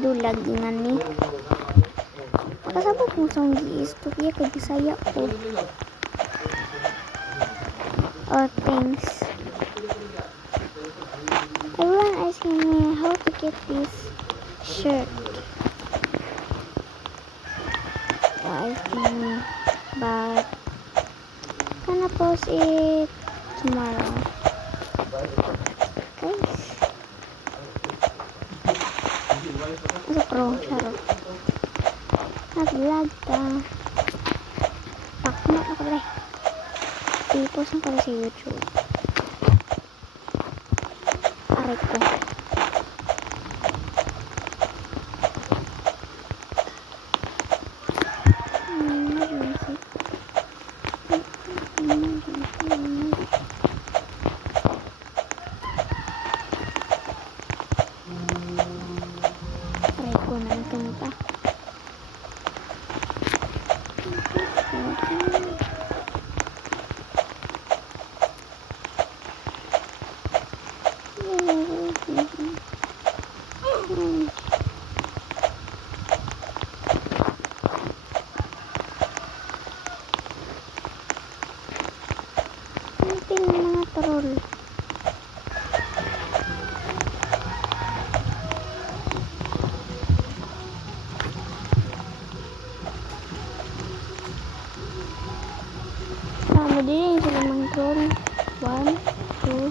dulag nga ni. Kasabot mo sa gi-istorya kay Bisaya ko. Oh, thanks. Everyone asking me how to get this shirt. Asking me, but gonna post it tomorrow. Guys. Ano pro? Charot. Nag-vlog ka. Pakno ako pre. I-post na ko sa YouTube. Aray ko. Aray ko na nagkanta. Pin mga troll. Sama din sila mga troll. 1, 2,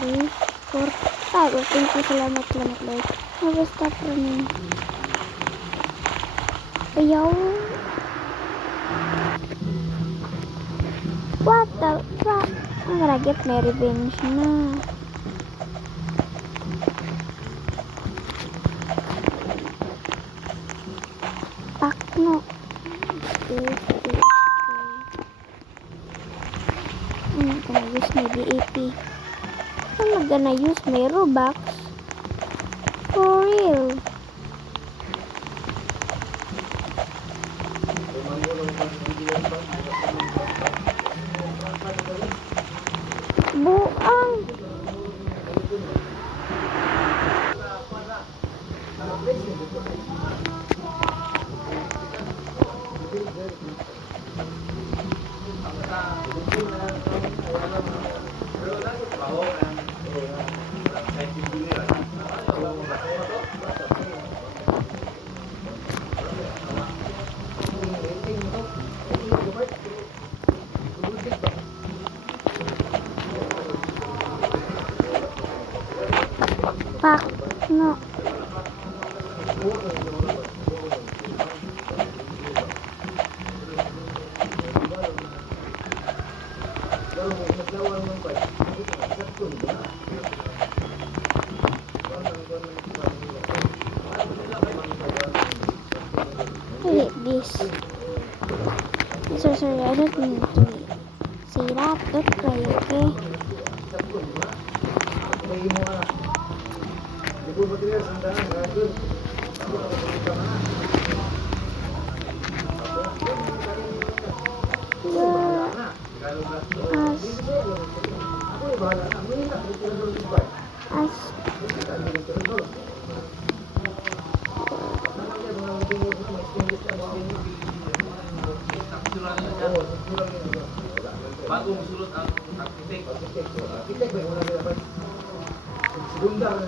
3, 4, 5. Thank you, salamat like. Never stop running. Ayaw. What the fuck? I'm gonna get my revenge na. Pakno. I'm gonna use my DAP. I'm gonna use my Robux. For real. Buang. Pakno. Wait, this. Sorry, I don't need to say that. Don't cry, okay? Bagong sulot ang arkitek. Arkitek ba yung una nila ba? Segunda na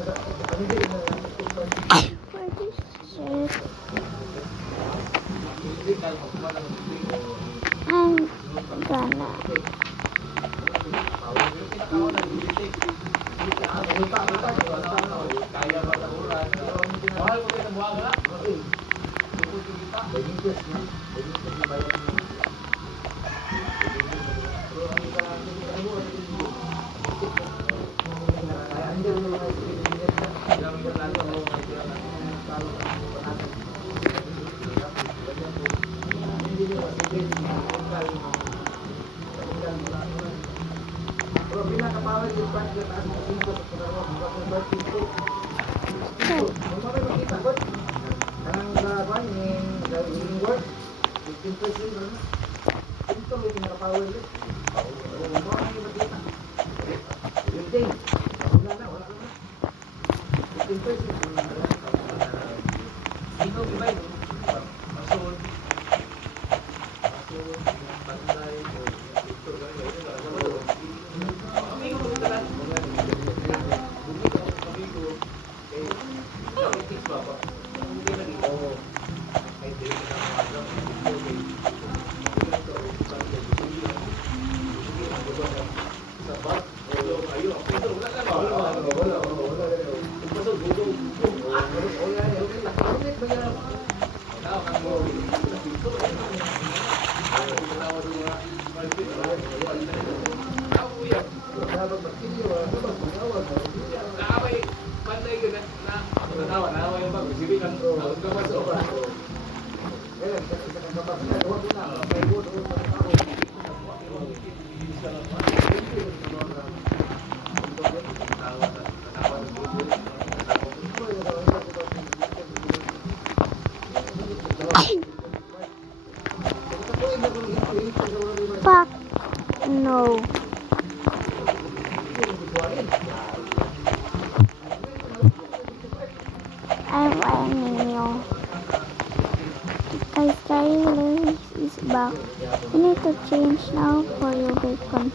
change now for your bacon.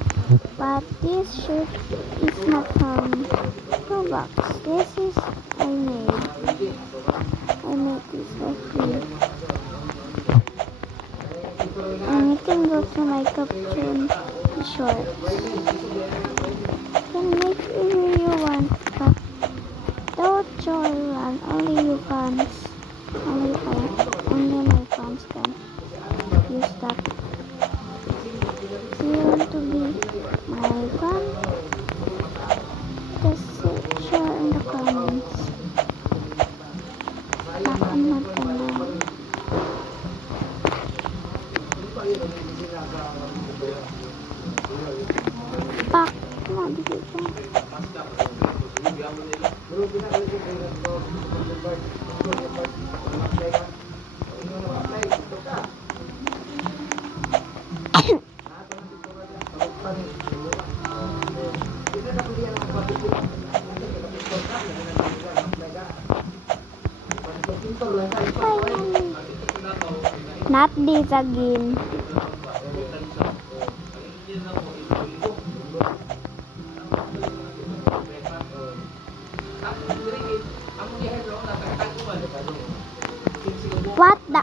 But this shirt is not from Roblox. This is I made. I made this for free. And you can go to my caption shorts. You can make whatever you want, but don't show everyone. Only you fans. Only my fans can use that. Do you want to be my fan? Just share in the comments. Baka natin. Pak, mau dito. Not this again. What the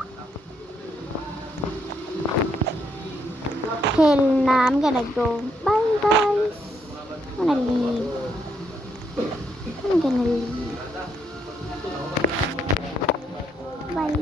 hell? Now I'm gonna go. Bye guys. I'm gonna leave. I'm gonna leave. Bye.